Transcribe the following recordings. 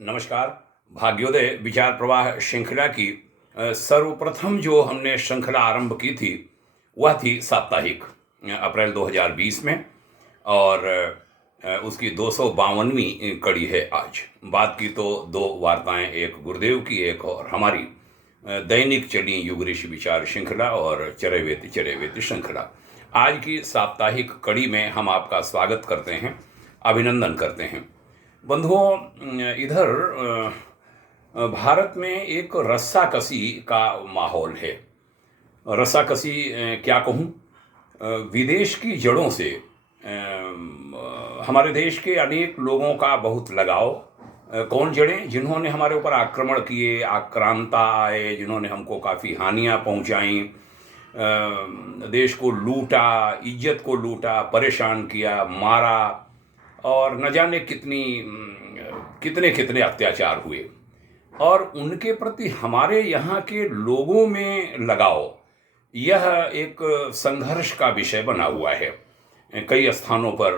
नमस्कार। भाग्योदय विचार प्रवाह श्रृंखला की सर्वप्रथम जो हमने श्रृंखला आरंभ की थी वह थी साप्ताहिक अप्रैल 2020 में। और उसकी 252वीं कड़ी है आज। बात की तो दो वार्ताएं, एक गुरुदेव की, एक और हमारी दैनिक चली युग ऋषि विचार श्रृंखला और चरैवेति श्रृंखला। आज की साप्ताहिक कड़ी में हम आपका स्वागत करते हैं, अभिनंदन करते हैं। बंधुओं, इधर भारत में एक रस्साकसी का माहौल है। रस्साकसी क्या कहूँ, विदेश की जड़ों से हमारे देश के अनेक लोगों का बहुत लगाव। कौन जड़ें? जिन्होंने हमारे ऊपर आक्रमण किए, आक्रांता आए, जिन्होंने हमको काफ़ी हानियाँ पहुँचाई, देश को लूटा, इज्जत को लूटा, परेशान किया, मारा और न जाने कितने कितने अत्याचार हुए। और उनके प्रति हमारे यहाँ के लोगों में लगाव, यह एक संघर्ष का विषय बना हुआ है। कई स्थानों पर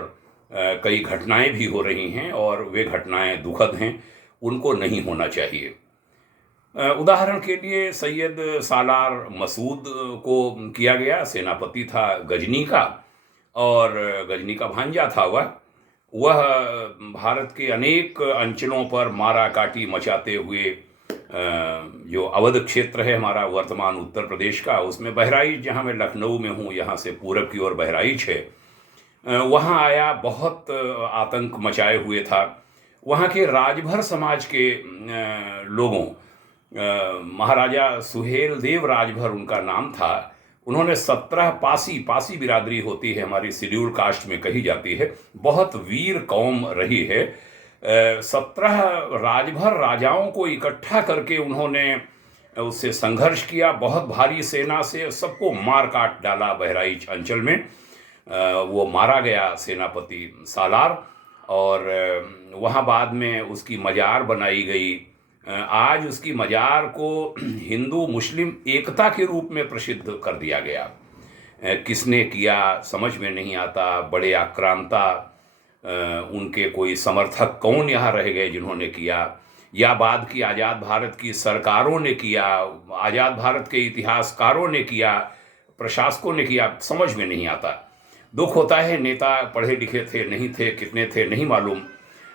कई घटनाएं भी हो रही हैं और वे घटनाएं दुखद हैं, उनको नहीं होना चाहिए। उदाहरण के लिए सैयद सालार मसूद को किया गया, सेनापति था गजनी का और गजनी का भांजा था वह भारत के अनेक अंचलों पर मारा काटी मचाते हुए, जो अवध क्षेत्र है हमारा वर्तमान उत्तर प्रदेश का, उसमें बहराइच, जहाँ मैं लखनऊ में हूँ, यहाँ से पूरब की ओर बहराइच है, वहाँ आया, बहुत आतंक मचाए हुए था। वहाँ के राजभर समाज के लोगों, महाराजा सुहेल देव राजभर उनका नाम था, उन्होंने 17 पासी बिरादरी होती है हमारी, शेड्यूल कास्ट में कही जाती है, बहुत वीर कौम रही है। 17 राजभर राजाओं को इकट्ठा करके उन्होंने उससे संघर्ष किया, बहुत भारी सेना से सबको मार काट डाला बहराइच अंचल में। वो मारा गया सेनापति सालार, और वहाँ बाद में उसकी मजार बनाई गई। आज उसकी मजार को हिंदू मुस्लिम एकता के रूप में प्रसिद्ध कर दिया गया। किसने किया समझ में नहीं आता। बड़े आक्रांता, उनके कोई समर्थक कौन यहाँ रह गए जिन्होंने किया, या बाद की आज़ाद भारत की सरकारों ने किया, आज़ाद भारत के इतिहासकारों ने किया, प्रशासकों ने किया, समझ में नहीं आता। दुख होता है, नेता पढ़े लिखे थे नहीं थे, कितने थे नहीं मालूम,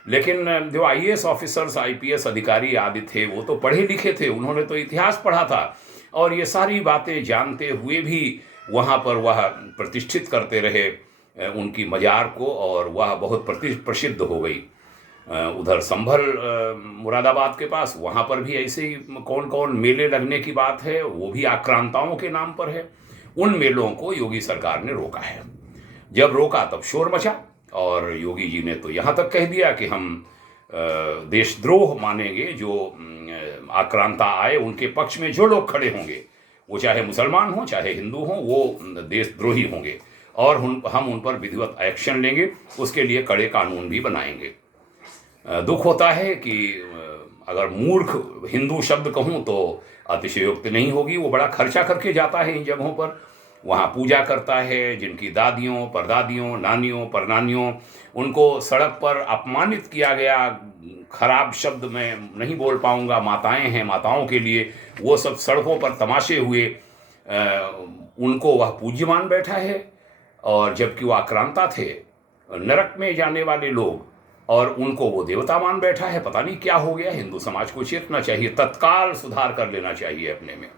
लेकिन जो आईएएस ऑफिसर्स, आईपीएस अधिकारी आदि थे वो तो पढ़े लिखे थे, उन्होंने तो इतिहास पढ़ा था, और ये सारी बातें जानते हुए भी वहाँ पर वह प्रतिष्ठित करते रहे उनकी मजार को, और वह बहुत प्रसिद्ध हो गई। उधर संभल मुरादाबाद के पास, वहाँ पर भी ऐसे ही कौन कौन मेले लगने की बात है, वो भी आक्रांताओं के नाम पर है। उन मेलों को योगी सरकार ने रोका है। जब रोका तब शोर मचा, और योगी जी ने तो यहाँ तक कह दिया कि हम देशद्रोह मानेंगे। जो आक्रांता आए उनके पक्ष में जो लोग खड़े होंगे, वो चाहे मुसलमान हों चाहे हिंदू हों, वो देशद्रोही होंगे, और हम उन पर विधिवत एक्शन लेंगे, उसके लिए कड़े कानून भी बनाएंगे। दुख होता है कि अगर मूर्ख हिंदू शब्द कहूँ तो अतिशयोक्ति नहीं होगी, वो बड़ा खर्चा करके जाता है इन जगहों पर, वहाँ पूजा करता है। जिनकी दादियों, परदादियों, नानियों, परनानियों, उनको सड़क पर अपमानित किया गया, खराब शब्द में नहीं बोल पाऊँगा, माताएं हैं, माताओं के लिए वो सब सड़कों पर तमाशे हुए, उनको वह पूज्य मान बैठा है। और जबकि वो आक्रांता थे, नरक में जाने वाले लोग, और उनको वो देवता मान बैठा है। पता नहीं क्या हो गया। हिंदू समाज को चेतना चाहिए, तत्काल सुधार कर लेना चाहिए अपने में।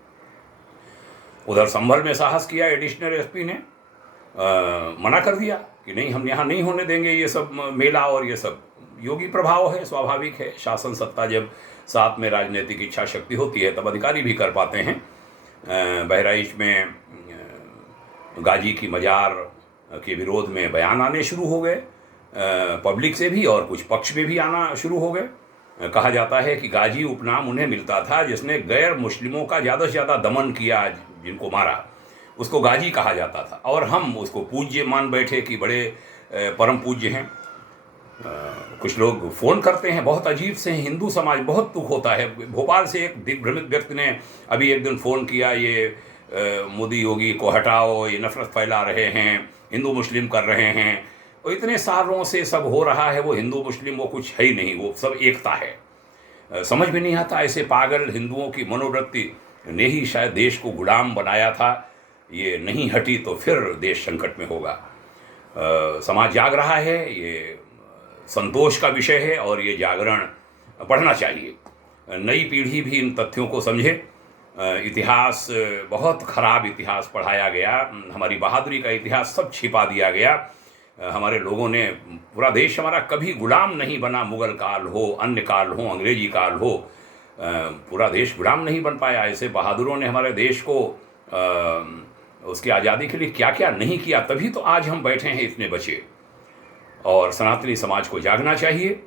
उधर संभल में साहस किया एडिशनल एसपी ने, मना कर दिया कि नहीं, हम यहाँ नहीं होने देंगे ये सब मेला, और ये सब योगी प्रभाव है, स्वाभाविक है। शासन सत्ता जब साथ में राजनीतिक इच्छा शक्ति होती है तब अधिकारी भी कर पाते हैं। बहराइच में गाजी की मजार के विरोध में बयान आने शुरू हो गए, पब्लिक से भी और कुछ पक्ष में भी आना शुरू हो गए। कहा जाता है कि गाजी उपनाम उन्हें मिलता था जिसने गैर मुस्लिमों का ज़्यादा से ज़्यादा दमन किया, जिनको मारा उसको गाजी कहा जाता था, और हम उसको पूज्य मान बैठे कि बड़े परम पूज्य हैं। कुछ लोग फ़ोन करते हैं, बहुत अजीब से हैं, हिंदू समाज, बहुत दुख होता है। भोपाल से एक दिग्भ्रमित व्यक्ति ने अभी एक दिन फ़ोन किया, ये मोदी योगी को हटाओ, ये नफरत फैला रहे हैं, हिंदू मुस्लिम कर रहे हैं। और इतने सालों से सब हो रहा है, वो हिंदू मुस्लिम वो कुछ है ही नहीं, वो सब एकता है। समझ में नहीं आता, ऐसे पागल हिंदुओं की मनोवृत्ति ने ही शायद देश को गुलाम बनाया था। ये नहीं हटी तो फिर देश संकट में होगा। समाज जाग रहा है, ये संतोष का विषय है और ये जागरण बढ़ना चाहिए। नई पीढ़ी भी इन तथ्यों को समझे। इतिहास, बहुत खराब इतिहास पढ़ाया गया, हमारी बहादुरी का इतिहास सब छिपा दिया गया। हमारे लोगों ने, पूरा देश हमारा कभी गुलाम नहीं बना, मुगल काल हो, अन्य काल हो, अंग्रेजी काल हो, पूरा देश गुलाम नहीं बन पाया। ऐसे बहादुरों ने हमारे देश को उसकी आज़ादी के लिए क्या क्या नहीं किया, तभी तो आज हम बैठे हैं इतने बचे। और सनातनी समाज को जागना चाहिए।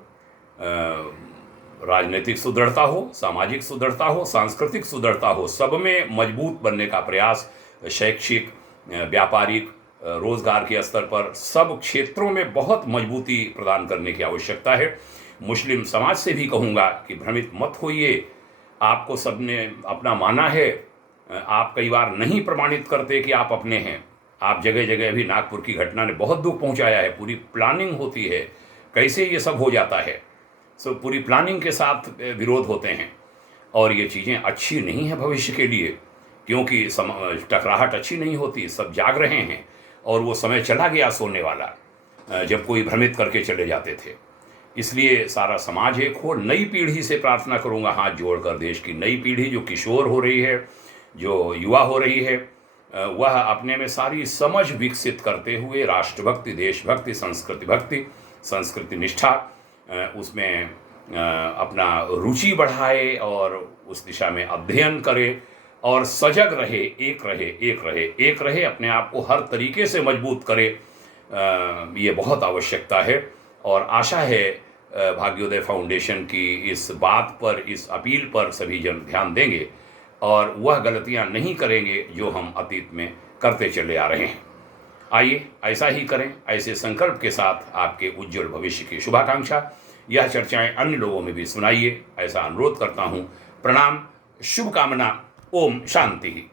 राजनीतिक सुदृढ़ता हो, सामाजिक सुदृढ़ता हो, सांस्कृतिक सुदृढ़ता हो, सब में मजबूत बनने का प्रयास, शैक्षिक, व्यापारिक, रोजगार के स्तर पर सब क्षेत्रों में बहुत मजबूती प्रदान करने की आवश्यकता है। मुस्लिम समाज से भी कहूँगा कि भ्रमित मत होइए। आपको सबने अपना माना है, आप कई बार नहीं प्रमाणित करते कि आप अपने हैं। आप जगह जगह, अभी नागपुर की घटना ने बहुत दुख पहुंचाया है। पूरी प्लानिंग होती है, कैसे ये सब हो जाता है। सो पूरी प्लानिंग के साथ विरोध होते हैं और ये चीज़ें अच्छी नहीं है भविष्य के लिए, क्योंकि टकराहट अच्छी नहीं होती। सब जाग रहे हैं और वो समय चला गया सोने वाला, जब कोई भ्रमित करके चले जाते थे। इसलिए सारा समाज एक हो। नई पीढ़ी से प्रार्थना करूँगा हाथ जोड़कर, देश की नई पीढ़ी जो किशोर हो रही है, जो युवा हो रही है, वह अपने में सारी समझ विकसित करते हुए राष्ट्रभक्ति, देशभक्ति, संस्कृति भक्ति, संस्कृति निष्ठा, उसमें अपना रुचि बढ़ाए और उस दिशा में अध्ययन करे और सजग रहे, एक रहे, एक रहे, एक रहे, अपने आप को हर तरीके से मजबूत करे। ये बहुत आवश्यकता है और आशा है भाग्योदय फाउंडेशन की इस बात पर, इस अपील पर सभी जन ध्यान देंगे और वह गलतियां नहीं करेंगे जो हम अतीत में करते चले आ रहे हैं। आइए ऐसा ही करें। ऐसे संकल्प के साथ आपके उज्जवल भविष्य की शुभाकांक्षा। यह चर्चाएं अन्य लोगों में भी सुनाइए, ऐसा अनुरोध करता हूं। प्रणाम, शुभकामना। ओम शांति।